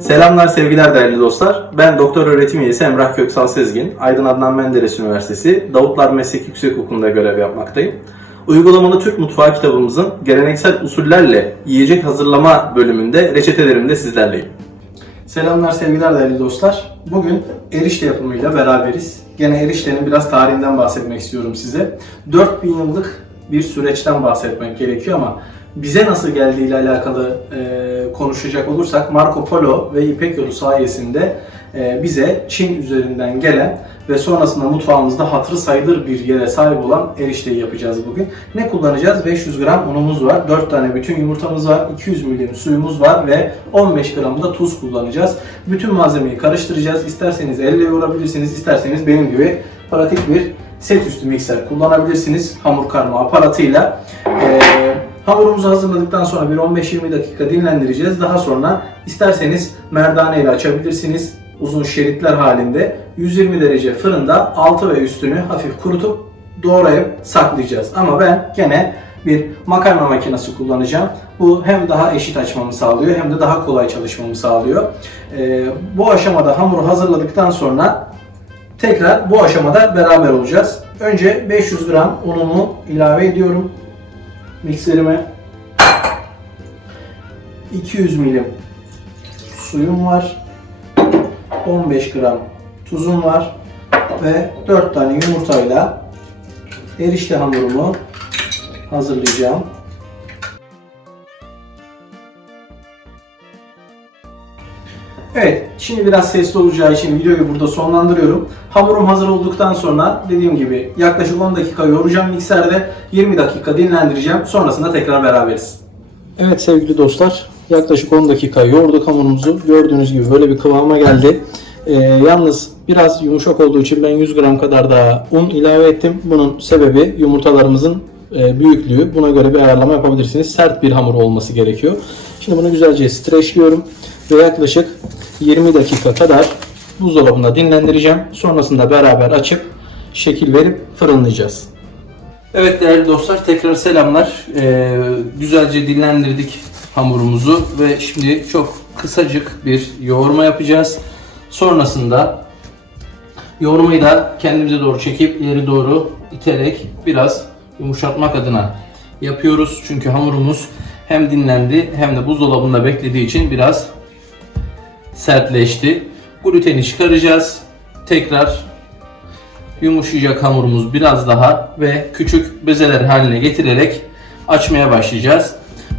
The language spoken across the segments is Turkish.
Selamlar sevgiler değerli dostlar. Ben doktor öğretim üyesi Emrah Köksal Sezgin. Aydın Adnan Menderes Üniversitesi Davutlar Meslek Yüksekokulu'nda görev yapmaktayım. Uygulamalı Türk Mutfağı kitabımızın geleneksel usullerle yiyecek hazırlama bölümünde reçetelerimde sizlerleyim. Selamlar sevgiler değerli dostlar. Bugün erişte yapımıyla beraberiz. Gene eriştenin biraz tarihinden bahsetmek istiyorum size. 4000 yıllık bir süreçten bahsetmek gerekiyor ama bize nasıl geldiği ile alakalı e, konuşacak olursak Marco Polo ve İpek Yolu sayesinde e, bize Çin üzerinden gelen ve sonrasında mutfağımızda hatırı sayılır bir yere sahip olan erişteyi yapacağız bugün. Ne kullanacağız? 500 gram unumuz var, 4 tane bütün yumurtamız var, 200 milim suyumuz var ve 15 gram da tuz kullanacağız. Bütün malzemeyi karıştıracağız. İsterseniz elle yoğurabilirsiniz, isterseniz benim gibi pratik bir set üstü mikser kullanabilirsiniz hamur karma aparatıyla. Ee, hamurumuzu hazırladıktan sonra bir 15-20 dakika dinlendireceğiz. Daha sonra isterseniz merdane ile açabilirsiniz uzun şeritler halinde 120 derece fırında altı ve üstünü hafif kurutup doğrayıp saklayacağız. Ama ben gene bir makarna makinesi kullanacağım. Bu hem daha eşit açmamı sağlıyor hem de daha kolay çalışmamı sağlıyor. Ee, bu aşamada hamuru hazırladıktan sonra tekrar bu aşamada beraber olacağız. Önce 500 gram unumu ilave ediyorum mikserime. 200 milim suyum var. 15 gram tuzum var ve 4 tane yumurtayla erişte hamurumu hazırlayacağım. Evet, şimdi biraz sesli olacağı için videoyu burada sonlandırıyorum. Hamurum hazır olduktan sonra dediğim gibi yaklaşık 10 dakika yoğuracağım mikserde, 20 dakika dinlendireceğim. Sonrasında tekrar beraberiz. Evet sevgili dostlar, yaklaşık 10 dakika yoğurduk hamurumuzu. Gördüğünüz gibi böyle bir kıvama geldi. Ee, yalnız biraz yumuşak olduğu için ben 100 gram kadar daha un ilave ettim. Bunun sebebi yumurtalarımızın e, büyüklüğü. Buna göre bir ayarlama yapabilirsiniz. Sert bir hamur olması gerekiyor. Şimdi bunu güzelce streçliyorum ve yaklaşık 20 dakika kadar buzdolabında dinlendireceğim. Sonrasında beraber açıp şekil verip fırınlayacağız. Evet değerli dostlar tekrar selamlar. Ee, güzelce dinlendirdik hamurumuzu ve şimdi çok kısacık bir yoğurma yapacağız. Sonrasında yoğurmayı da kendimize doğru çekip ileri doğru iterek biraz yumuşatmak adına yapıyoruz. Çünkü hamurumuz hem dinlendi hem de buzdolabında beklediği için biraz sertleşti. Gluteni çıkaracağız. Tekrar yumuşayacak hamurumuz biraz daha ve küçük bezeler haline getirerek açmaya başlayacağız.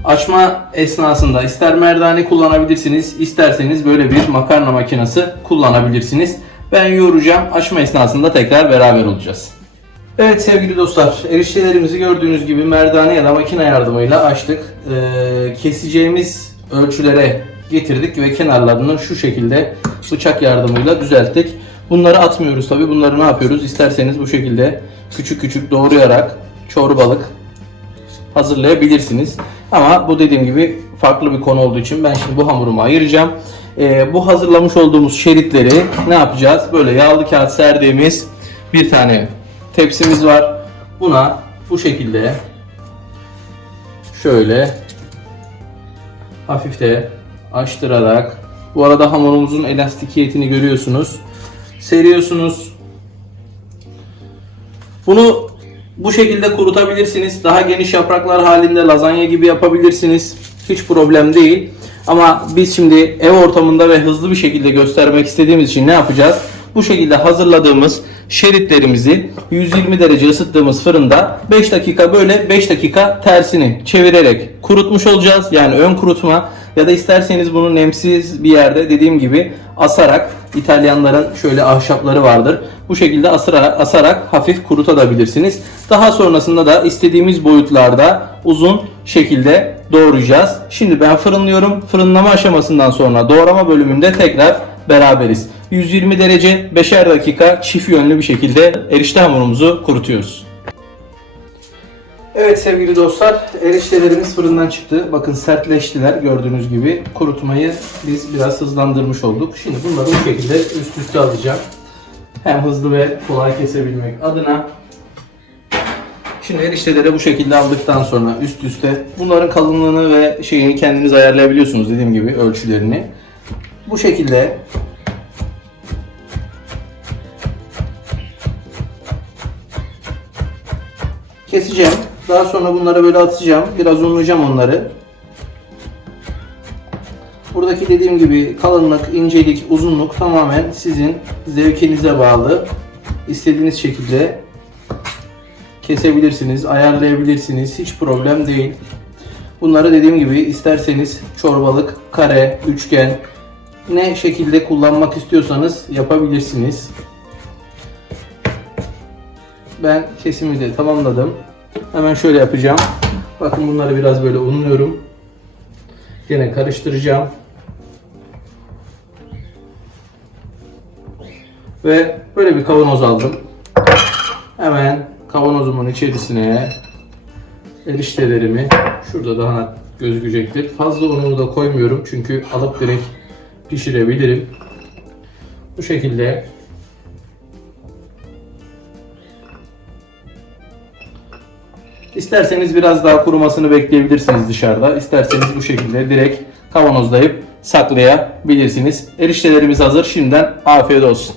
Açma esnasında ister merdane kullanabilirsiniz, isterseniz böyle bir makarna makinesi kullanabilirsiniz. Ben yoğuracağım. Açma esnasında tekrar beraber olacağız. Evet sevgili dostlar, eriştelerimizi gördüğünüz gibi merdane ya da makine yardımıyla açtık. Ee, keseceğimiz ölçülere getirdik ve kenarlarını şu şekilde bıçak yardımıyla düzelttik. Bunları atmıyoruz tabi. Bunları ne yapıyoruz? İsterseniz bu şekilde küçük küçük doğrayarak çorbalık hazırlayabilirsiniz. Ama bu dediğim gibi farklı bir konu olduğu için ben şimdi bu hamurumu ayıracağım. Ee, bu hazırlamış olduğumuz şeritleri ne yapacağız? Böyle yağlı kağıt serdiğimiz bir tane tepsimiz var. Buna bu şekilde şöyle hafif de açtırarak bu arada hamurumuzun elastikiyetini görüyorsunuz. Seriyorsunuz. Bunu bu şekilde kurutabilirsiniz. Daha geniş yapraklar halinde lazanya gibi yapabilirsiniz. Hiç problem değil. Ama biz şimdi ev ortamında ve hızlı bir şekilde göstermek istediğimiz için ne yapacağız? Bu şekilde hazırladığımız şeritlerimizi 120 derece ısıttığımız fırında 5 dakika böyle 5 dakika tersini çevirerek kurutmuş olacağız. Yani ön kurutma ya da isterseniz bunu nemsiz bir yerde dediğim gibi asarak İtalyanların şöyle ahşapları vardır. Bu şekilde asarak, asarak hafif kurutabilirsiniz. Daha sonrasında da istediğimiz boyutlarda uzun şekilde doğrayacağız. Şimdi ben fırınlıyorum. Fırınlama aşamasından sonra doğrama bölümünde tekrar beraberiz. 120 derece 5'er dakika çift yönlü bir şekilde erişte hamurumuzu kurutuyoruz. Evet sevgili dostlar, eriştelerimiz fırından çıktı. Bakın sertleştiler gördüğünüz gibi. Kurutmayı biz biraz hızlandırmış olduk. Şimdi bunları bu şekilde üst üste alacağım. Hem hızlı ve kolay kesebilmek adına. Şimdi erişteleri bu şekilde aldıktan sonra üst üste bunların kalınlığını ve şeyini kendiniz ayarlayabiliyorsunuz dediğim gibi ölçülerini. bu şekilde keseceğim. Daha sonra bunları böyle atacağım. Biraz unlayacağım onları. Buradaki dediğim gibi kalınlık, incelik, uzunluk tamamen sizin zevkinize bağlı. İstediğiniz şekilde kesebilirsiniz, ayarlayabilirsiniz. Hiç problem değil. Bunları dediğim gibi isterseniz çorbalık, kare, üçgen ne şekilde kullanmak istiyorsanız yapabilirsiniz. Ben kesimi de tamamladım. Hemen şöyle yapacağım. Bakın bunları biraz böyle unluyorum. Gene karıştıracağım. Ve böyle bir kavanoz aldım. Hemen kavanozumun içerisine eriştelerimi şurada daha gözükecektir. Fazla ununu da koymuyorum çünkü alıp direkt pişirebilirim. Bu şekilde İsterseniz biraz daha kurumasını bekleyebilirsiniz dışarıda. İsterseniz bu şekilde direkt kavanozlayıp saklayabilirsiniz. Eriştelerimiz hazır. Şimdiden afiyet olsun.